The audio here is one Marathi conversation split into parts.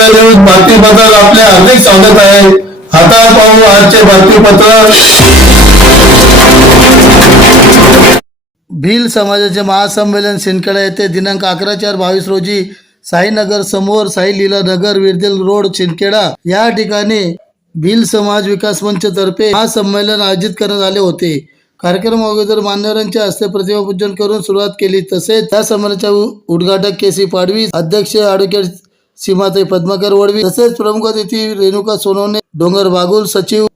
सूर्य न्यूज बातमीपत्रात आपले हार्दिक स्वागत आहे. आता पाहू आजचे बातमीपत्र. भिल समाजाचे महासंमेलन शिंदखेडा येथे दिनांक अकरा चार बावीस रोजी साईनगर समोर साई लीला नगर विरदेल रोड शिंदखेडा. या ठिकाणी भिल समाज विकास मंच तर्फे महासंमेलन आयोजित करण्यात आले होते. कार्यक्रम अगोदर मान्यवरांच्या हस्ते प्रतिमा पूजन करून सुरुवात केली. तसेच त्या संमेलनाच्या उद्घाटक के सी पाडवी अध्यक्ष ॲडव्होकेट सीमाताई पद्माकर वडवी तसेच प्रमुख अतिथी रेणुका सोनवणे डोंगर बागुल सचिव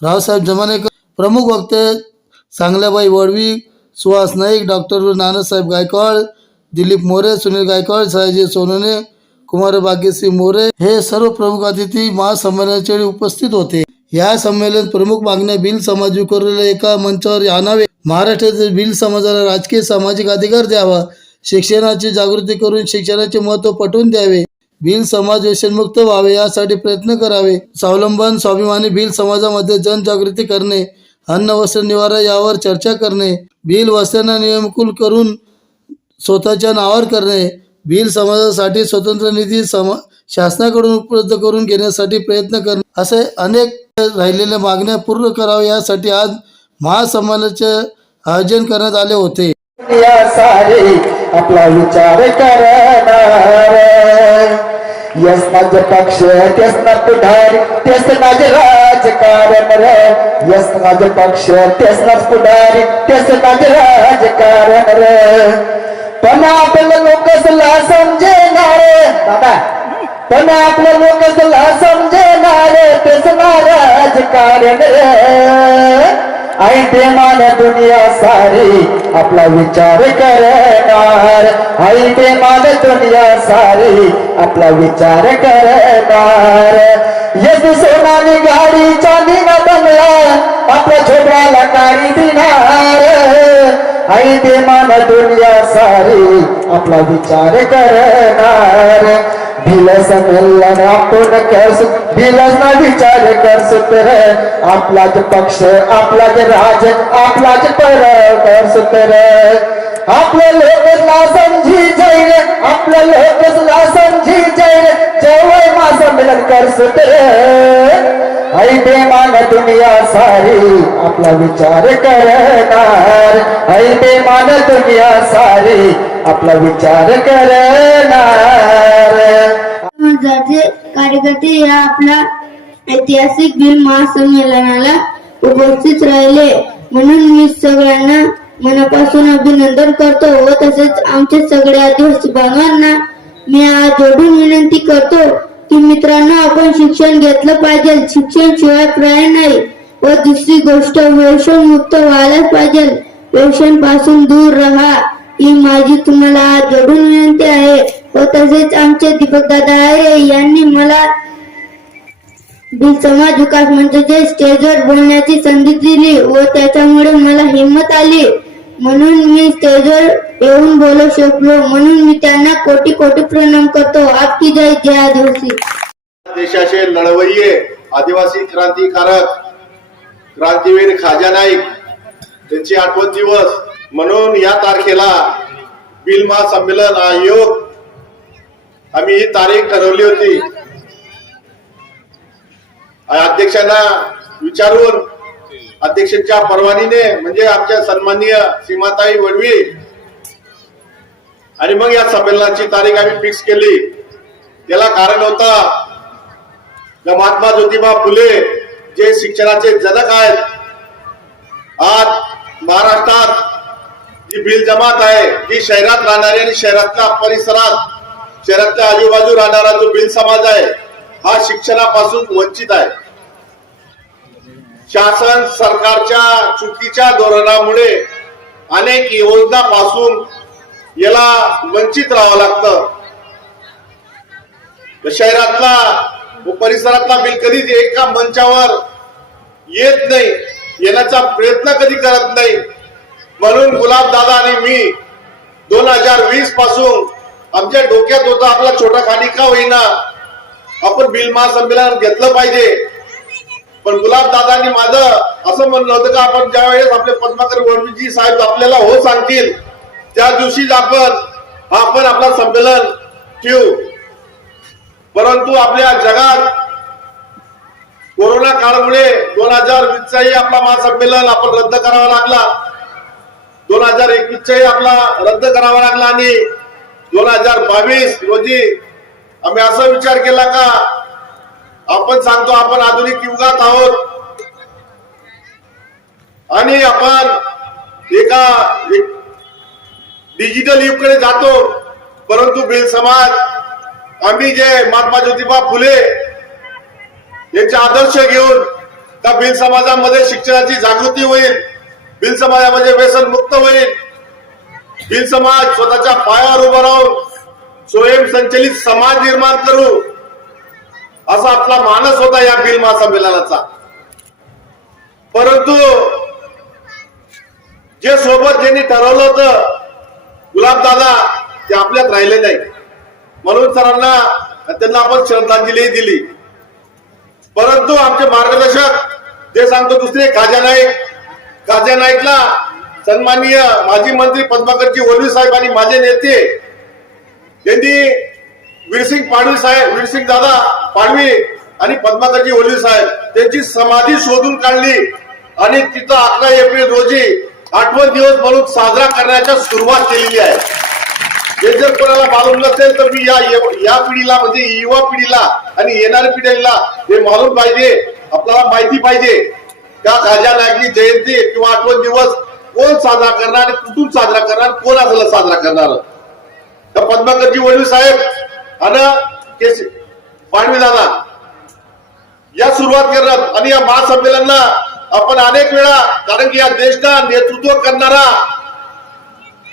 रावसाहेब जमानेकर प्रमुख वक्ते सांगल्याबाई वडवी सुहास नाईक डॉक्टर नानासाहेब गायकवाड दिलीप मोरे सुनील गायकवाड सयाजी सोनवणे कुमार भाग्यश्री मोरे हे सर्व प्रमुख अतिथी महासंमेलनाच्या वेळी उपस्थित होते. या संमेलन प्रमुख मागण्या भिल समाज विखुरलेल्या एका मंचावर आणावे. महाराष्ट्रातील भिल समाजाला राजकीय सामाजिक अधिकार द्यावा. शिक्षणाची जागृती करून शिक्षणाचे महत्त्व पटवून द्यावे. भिल समाज व्यसनमुक्त व्हावे यासाठी प्रयत्न करावे. स्वावलंबन स्वाभिमानी भिल समाजामध्ये जनजागृती करणे अन्न वस्त्र निवारा यावर चर्चा करणे भिल वस्त्यांना नियमकुल करून स्वतःच्या नावावर करणे भिल समाजासाठी स्वतंत्र निधी समा शासनाकडून उपलब्ध करून घेण्यासाठी प्रयत्न करणे असे अनेक राहिलेल्या मागण्या पूर्ण कराव्या यासाठी आज महासंमेलनाचे आयोजन करण्यात आले होते. या सारे आपला विचार करणार यस माझ पक्ष तेच ना पुढारी तेच माझे राजकारण रे यस माझ पक्ष तेच ना पुढारी तेच माझे राजकारण रे पण आपल्या लोकसला समजेणार दादा पण आपल्या लोकसला समजेणार तेच ना राजकारण रे आई ते मान दुनिया सारी आपला विचार करणार आई ते मान दुनिया सारी आपला विचार करणार यस सोनाली गाडी चांदी ना बंगला आपल्या छोट्याला गाडी देणार आई ते मान दुनिया सारी आपला विचार करणार भिलस मिलन पक्ष आपलाच राज आपलाच पर करस तर आपल्या लोकसला समजी जाईल आपल्या लोकसला आई बेमान दुनिया सारी आपला विचार करणार आई बेमान दुनिया सारी आपला विचार करणार कार्यकर्ते या आपला ऐतिहासिक दिन महासंमेलनाला उपस्थित राहिले. म्हणून मी सगळ्यांना मनापासून अभिनंदन करतो व तसेच आमचे सगळे आदिवासी बांधवांना मी आज जोडून विनंती करतो की मित्रांनो आपण शिक्षण घेतलं पाहिजे. शिक्षण शिवाय पर्याय नाही व दुसरी गोष्ट व्यसन मुक्त व्हायलाच पाहिजे. व्यसनपासून दूर राहा. ही माझी तुम्हाला आज जोडून विनंती आहे. व तसेच आमचे दीपक दादा आहे यांनी मला समाज विकास मंचाचे स्टेजवर बोलण्याची संधी दिली व त्याच्यामुळे मला हिंमत आली. म्हणून मी स्टेजवर येऊन बोलू शकलो. म्हणून मी त्यांना कोटी कोटी प्रणाम करतो. आपकी जय जय आदिवासी. देशाचे लढवय्ये आदिवासी क्रांतिकारक क्रांतीवीर खाजा नाईक त्यांची आठवण दिवस. म्हणून या तारखेला बिल संमेलन आयोग आम्ही ही तारीख ठरवली होती. अध्यक्षांना विचारून अध्यक्षांच्या परवानीने म्हणजे आमच्या सन्माननीय सीमाताई वडवी आणि मग या संमेलनाची तारीख आम्ही फिक्स केली. त्याला कारण होता महात्मा ज्योतिबा फुले जे शिक्षणाचे जनक आहेत आज महाराष्ट्रात जी बिल जमात आहे जी शहरात राहणारी आणि शहरातल्या परिसरात शहरातल्या आजूबाजू राहणारा जो बिल समाज आहे हा शिक्षणापासून वंचित आहे. शासन सरकारच्या चुकीच्या धोरणामुळे अनेक योजनापासून याला वंचित राहावं लागतं. शहरातला व परिसरातला बिल कधीच एका मंचावर येत नाही येण्याचा प्रयत्न कधी करत नाही. म्हणून गुलाब दादा आणि मी दोन हजार वीसपासून आमच्या डोक्यात होता आपला छोटा खाली का होईना? आपण बिल महासंमेलन घेतलं पाहिजे. पण गुलाब दादांनी माझं असं म्हणलं होतं का आपण ज्या वेळेस आपले पद्माकर वडवीजी साहेब आपल्याला हो सांगतील त्या दिवशीच आपण आपण आपला संमेलन ठेवू. परंतु आपल्या जगात कोरोना काळामुळे दोन हजार वीसचाही आपला महासंमेलन आपण रद्द करावा लागला. दोन हजार एकवीसचाही आपला रद्द करावा लागला आणि दोन हजार बावीस रोजी आम्ही असा विचार केला का आपण सांगतो आपण आधुनिक युगात आहोत. आणि आपण एका डिजिटल युगकडे जातो परंतु भिल समाज आम्ही जे महात्मा ज्योतिबा फुले यांचे आदर्श घेऊन त्या भिल समाजामध्ये शिक्षणाची जागृती होईल बिल समाजामध्ये व्यसन मुक्त होईल ही समाज स्वतःच्या पायावर उभा राहून स्वयंसंचलित समाज निर्माण करू असा आपला मानस होता या बिल महासंमेलनाचा. परंतु जे सोबत ज्यांनी ठरवलं होतं गुलाबदादा ते आपल्यात राहिले नाही म्हणून सरांना त्यांना आपण श्रद्धांजली दिली. परंतु आमचे मार्गदर्शक ते सांगतो दुसरे खाजा नाईक खाजा नाईकला सन्माननीय माजी मंत्री पद्माकरजी ओलवी साहेब आणि माझे नेते यांनी वीरसिंग पाडवी साहेब वीरसिंग दादा पाडवी आणि पद्माकरजी ओलवी साहेब त्यांची समाधी शोधून काढली. आणि तिथं अकरा एप्रिल रोजी आठवण दिवस म्हणून साजरा करण्याच्या सुरुवात केलेली आहे. हे जर कोणाला मालूम नसेल तर मी या या पिढीला म्हणजे युवा पिढीला आणि येणाऱ्या पिढीला हे मालूम पाहिजे आपल्याला माहिती पाहिजे. त्या खाजा नायकची जयंती किंवा आठवण दिवस कोण साजरा करणार आणि कुठून साजरा करणार? कोण असला साजरा करणार? तर पद्माकरजी वडील साहेब आणि केस पाडवी दादा या सुरुवात करणार आणि या महासंमेलनला आपण अनेक वेळा कारण की या देशला नेतृत्व करणारा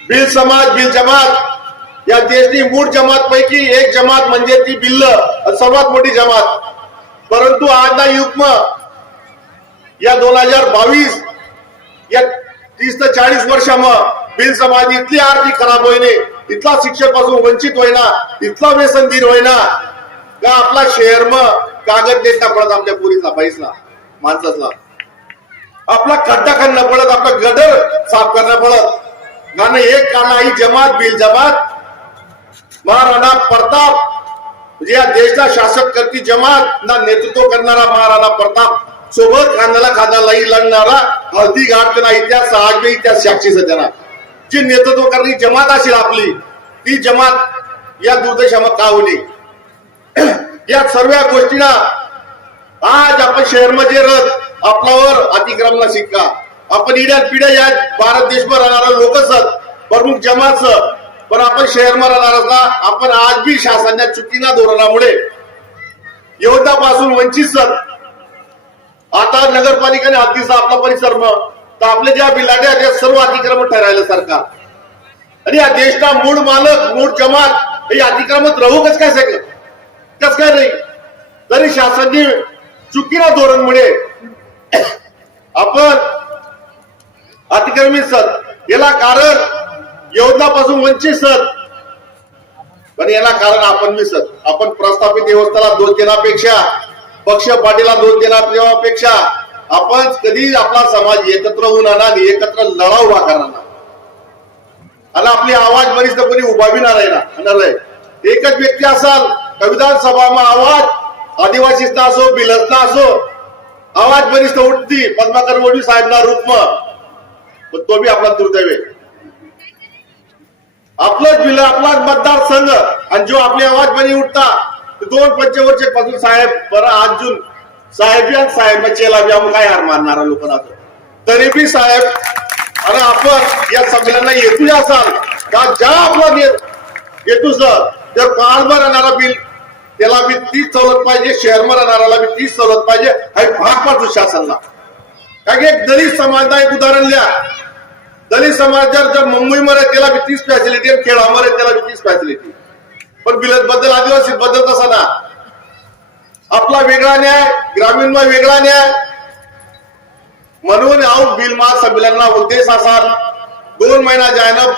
बिल समाज बिल जमात या देशनी मूळ जमात पैकी एक जमात म्हणजे ती बिल्ल सर्वात मोठी जमात. परंतु आज ना युग्म या दोन हजार बावीस या तीस ते चाळीस वर्षामुळं बिल समाज इथली आर्थिक खराब होईने इथला शिक्षणापासून वंचित होईना इथला व्यसनधीर होईना का आपला शहर मग कागद देत ना पडत आपल्या पुरीचा पैसला माणसाचा आपला खड्डा खणणं पडत आपला गडर साफ करणं पडत. गाणं एक काना ही जमात बिल जमात. महाराणा प्रताप म्हणजे या देशला शासक करती जमात ना नेतृत्व करणारा महाराणा प्रताप. सोबत खांद्याला खांदा लाई लढणारा हळदी घाट त्यांना इतिहास आज इतिहास साक्षी त्यांना जी नेतृत्व करणारी जमात असेल आपली ती जमात या दुर्दशामध्ये का होली या सर्व गोष्टीला आज आपण शहरमध्ये रथ आपल्यावर अतिक्रमणा शिक्का आपण इड्या पिढ्या या भारत देशभर राहणारा लोक सत प्रमुख जमात पण आपण शहरमा राहणार असला आपण आज बी शासनाच्या चुकीना धोरणामुळे योद्धापासून वंचित सत आता नगरपालिकेने हद्दीचा आपला परिसर मग. तर आपले ज्या बिलाट्या त्या सर्व अतिक्रमण ठरायला सरकार. आणि या देशचा मूळ मालक मूळ जमात हे अतिक्रमण राहू कस काय सगळं कस काय नाही? तरी शासनाने चुकीच्या धोरणमुळे आपण अतिक्रमित सत याला कारण योजनापासून वंचित सत पण याला कारण आपण मिसत आपण प्रस्थापित व्यवस्थेला दोष देण्यापेक्षा पक्ष पार्टीला दोष तेव्हापेक्षा आपण कधी आपला समाज एकत्र होऊन आणा एकत्र लढा उभा करणार आणि आपली आवाज बरीच तर कोणी उभा बी नाही राहणार एकच व्यक्ती असाल संविधान आवाज आदिवासीचा असो बिलसना असो आवाज बरीच तर उठती पद्माकर मोदी साहेबना रुक्म. पण तो बी आपला दुर्दैव. आहे आपलंच बिल आपलाच मतदारसंघ आणि जो आपली आवाज बरी उठता दोन पंचवर्षे पासून साहेब बरं अजून साहेब या साहेब चेला बी आम्ही काय हार मारणारा लोकांना तरी बी साहेब अरे आपण या सगळ्यांना येतो असाल. का ज्या आपण येतो सर जर काळभर राहणारा बिल त्याला बी तीच सवलत पाहिजे शहरमा राहणाऱ्याला बी तीच सवलत पाहिजे हा एक भाग पाडतो शासनाला. कारण की एक दलित समाजला एक उदाहरण लिहा दलित समाज जर जर मुंबईमध्ये त्याला बी तीच फॅसिलिटी आणि खेळामध्ये त्याला बी तीच फॅसिलिटी पण बिलत बद्दल आदिवासी बद्दल तसा ना. आपला वेगळा न्याय ग्रामीण वेगळा न्याय. म्हणून हा बिल महासंमेलनना उद्देश असा दोन महिना जायनं.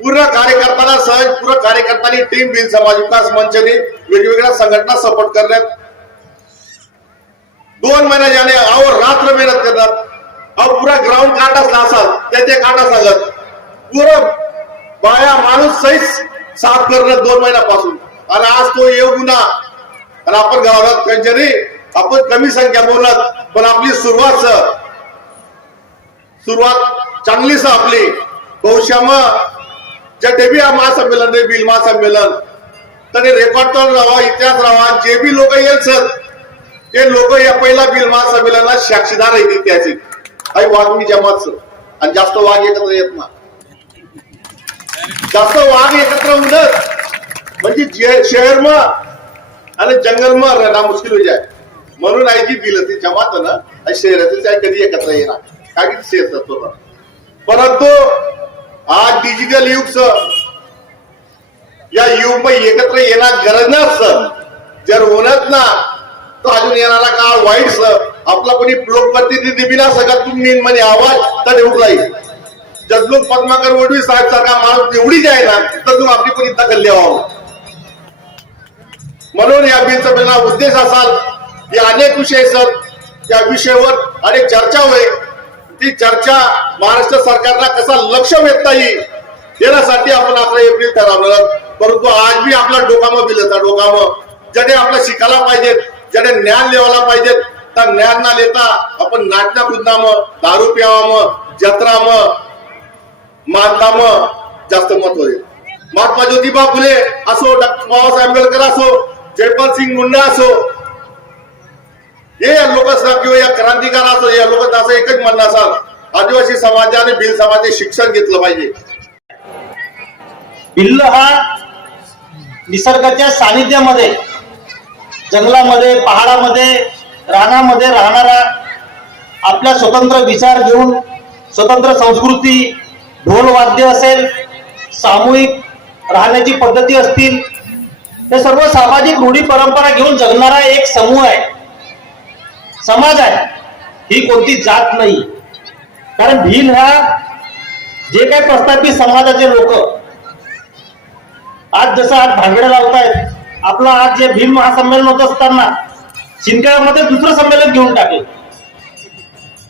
पूर्ण कार्यकर्त्यांना सहज पूर्ण कार्यकर्त्यांनी टीम बिल समाज विकास मंचने वेगवेगळ्या संघटना सपोर्ट करण्यात. दोन महिना जाणे अहो रात्र मेहनत करतात. अहो पुरा ग्राउंड काटाच असाल त्या ते काटा सांगत. पुरं बाया माणूस सहित साफ करणं दोन महिन्यापासून. आणि आज तो येऊ गुन्हा. आणि आपण गावात कंचरी आपण कमी संख्या बोलत पण आपली सुरुवात सर. सुरुवात चांगलीच आपली. भविष्याम जे डेबी महासंमेलन रे बिल महासंमेलन तरी रेकॉर्ड तर राहा इतिहास राहा जे बी लोक येईल सर ते लोक या पहिला बिल महासंमेलनात साक्षीदार आहेत ऐतिहासिक आई वाघ मी जमात सर. आणि जास्त वाघ एकत्र येत ना जास्त वाघ एकत्र उलट म्हणजे जे- शहरमा आणि जंगलमा राहणं मुश्किल हो जाय. म्हणून आहे जी बिल ती जमात ना आणि शहरातच आहे कधी एकत्र येणार? काय किती शेअर असतो परंतु आज डिजिटल युग सर. या युगमध्ये एकत्र येणार गरज ना सर. जर होणच ना तर अजून येणारा काळ वाईट सर. आपला कोणी लोकप्रतिनिधी बिना सगळ्यात तुम्ही म्हणे आवाज तर उठलाय. जगलोक पद्माकर वडवी साहेब सारखा माणूस एवढी आहे ना तर तुम्ही आपली कोणी दखल द्यावा म्हणून या बिलचा संमेलना उद्देश असाल की अनेक विषय सर या विषयावर अनेक चर्चा होईल ती चर्चा महाराष्ट्र सरकारला कसा लक्ष वेधता येईल देण्यासाठी आपण अकरा एप्रिल ठरवलं. परंतु आज बी आपला डोकामं बिलचा डोकामं. ज्याने आपलं शिकायला पाहिजे ज्याने ज्ञान लिवायला पाहिजे त्या ज्ञान ना लेता आपण नाचण्या कुदनामं दारू प्यावामं जत्रामं मानतामं जास्त महत्त्व देत महात्मा ज्योतिबा फुले असो डॉक्टर बाबासाहेब आंबेडकर असो जयपाल सिंग मुंडा असो हे या लोक किंवा या क्रांतिकार असो या लोक असं एकच म्हणणं असाल आदिवासी समाजाने भिल समाजाने शिक्षण घेतलं पाहिजे. भिल्ल हा निसर्गाच्या सानिध्यामध्ये जंगलामध्ये पहाडामध्ये रानामध्ये राहणारा आपला स्वतंत्र विचार घेऊन स्वतंत्र संस्कृती ढोल वाद्य असेल सामूहिक राहण्याची पद्धती असतील हे सर्व सामाजिक रूढी परंपरा घेऊन जगणारा एक समूह आहे. समाज आहे. ही कोणती जात नाही. कारण भील हा जे काही प्रस्थापित समाजाचे लोक आज जसं आज भांगड्या लावतायत आपला आज जे भील महासंमेलन होत असताना शिंदखेड्यामध्ये दुसरं संमेलन घेऊन टाकलं.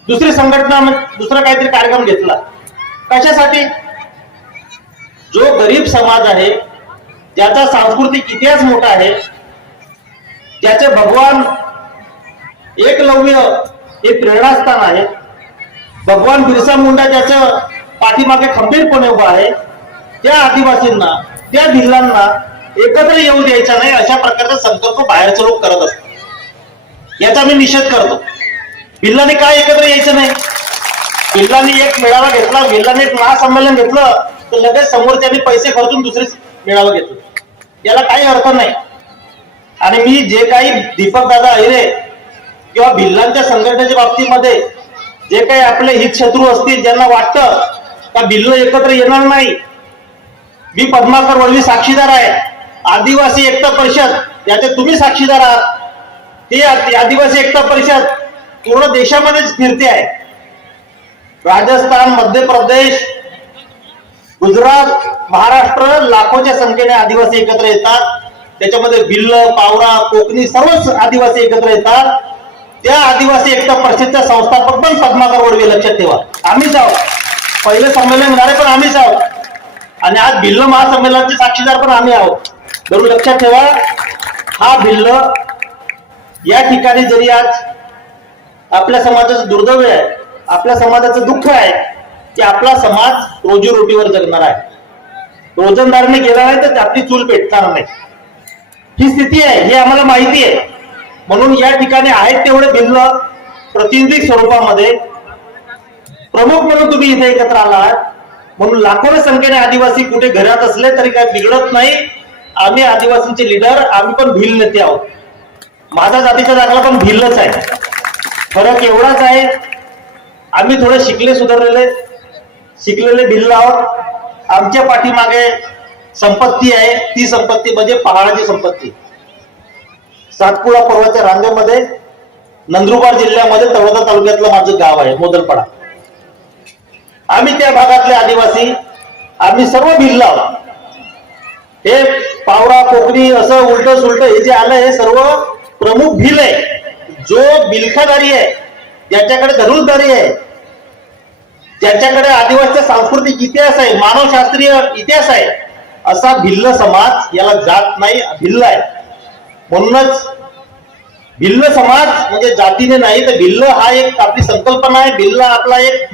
दुसरी संघटना म्हणजे दुसरा काहीतरी कार्यक्रम घेतला. कशासाठी? जो गरीब समाज आहे ज्याचा सांस्कृतिक इतिहास मोठा आहे ज्याचे भगवान एकलव्य हे प्रेरणास्थान आहे भगवान बिरसा मुंडा ज्याचं पाठीमागे खंबीरपणे उभा आहे त्या आदिवासींना त्या भिल्लांना एकत्र येऊ द्यायचा नाही अशा प्रकारचा संकल्प बाहेरचे लोक करत असतात. याचा मी निषेध करतो. भिल्लाने काय एकत्र यायचं नाही? भिल्लांनी एक मेळावा घेतला बिल्लांनी एक महासंमेलन घेतलं तर लगेच समोरच्यानी पैसे खर्चून दुसरे मेळावा घेतलं. याला काही अर्थ नाही. आणि मी जे काही दीपक दादा अहिरे किंवा भिल्लांच्या संघटनेच्या बाबतीमध्ये जे काही आपले हितशत्रू असतील ज्यांना वाटतं का भिल्ल एकत्र येणार नाही मी पद्माकर वळवी साक्षीदार आहे. आदिवासी एकता परिषद याचे तुम्ही साक्षीदार आहात. ते आदिवासी एकता परिषद पूर्ण देशामध्येच फिरते आहे. राजस्थान मध्य प्रदेश गुजरात महाराष्ट्र लाखोच्या संख्येने आदिवासी एकत्र येतात. त्याच्यामध्ये भिल्ल पावरा कोकणी सर्वच आदिवासी एकत्र येतात. त्या आदिवासी एकता परिषदच्या संस्थापक पण पद्माकर वडवे लक्षात ठेवा. आम्हीच आहोत. पहिले संमेलन घेणारे पण आम्हीच आहोत. आणि आज भिल्ल महासंमेलनाचे साक्षीदार पण आम्ही आहोत. जरूर लक्षात ठेवा. हा भिल्ल या ठिकाणी जरी आज आपल्या समाजाचं दुर्दैव आहे आपल्या समाजाचं दुःख आहे की आपला समाज रोजीरोटीवर जगणार आहे. रोजंदारने गेला नाही तर आपली चूल पेटणार नाही. ही स्थिती आहे हे आम्हाला माहिती आहे. म्हणून या ठिकाणी आहेत तेवढे भिन्न प्रतिनिधी स्वरूपामध्ये. प्रमुख म्हणून तुम्ही इथे एकत्र आलात. म्हणून लाखोच्या संख्येने आदिवासी कुठे घरात असले तरी काय बिघडत नाही. आम्ही आदिवासींचे लीडर आम्ही पण भिल नेते आहोत. माझा जातीचा दाखला पण भिल्लच आहे. फरक एवढाच आहे आम्ही थोडे शिकले सुधारलेले. शिकलेले भिल्ल आहोत. आमच्या पाठीमागे संपत्ती आहे. ती संपत्ती म्हणजे पहाडाची संपत्ती. सातपुडा पर्वतच्या रांगेमध्ये नंदुरबार जिल्ह्यामध्ये तळोदा तालुक्यातलं माझं गाव आहे मोदलपाडा. आम्ही त्या भागातले आदिवासी. आम्ही सर्व भिल्ल आहोत. हे पावरा कोकणी असं उलट सुलट हे जे आलं हे सर्व प्रमुख भिल आहे. जो बिलखादारी आहे ज्याच्याकडे धनुषदारी आहे. ज्याच्याकडे आदिवासीचा सांस्कृतिक इतिहास आहे मानवशास्त्रीय इतिहास आहे असा भिल्ल समाज याला जात नाही भिल्ल आहे. म्हणूनच भिल्ल समाज म्हणजे जातीने नाही तर भिल्ल हा एक आपली संकल्पना आहे भिल्ल आपला एक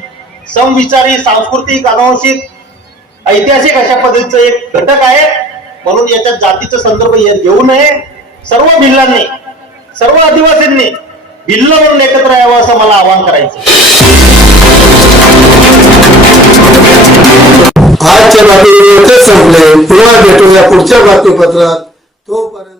समविचारी सांस्कृतिक अनुवंशिक ऐतिहासिक अशा पद्धतीचं एक घटक आहे. म्हणून याच्यात जातीचा संदर्भ घेऊ नये. सर्व भिल्लांनी सर्व आदिवासींनी भिल्ल म्हणून एकत्र यावं असं मला आवाहन करायचं आजच्या बातमीचे संपले. पुन्हा भेटूया पुढच्या बातमीपत्रात. तोपर्यंत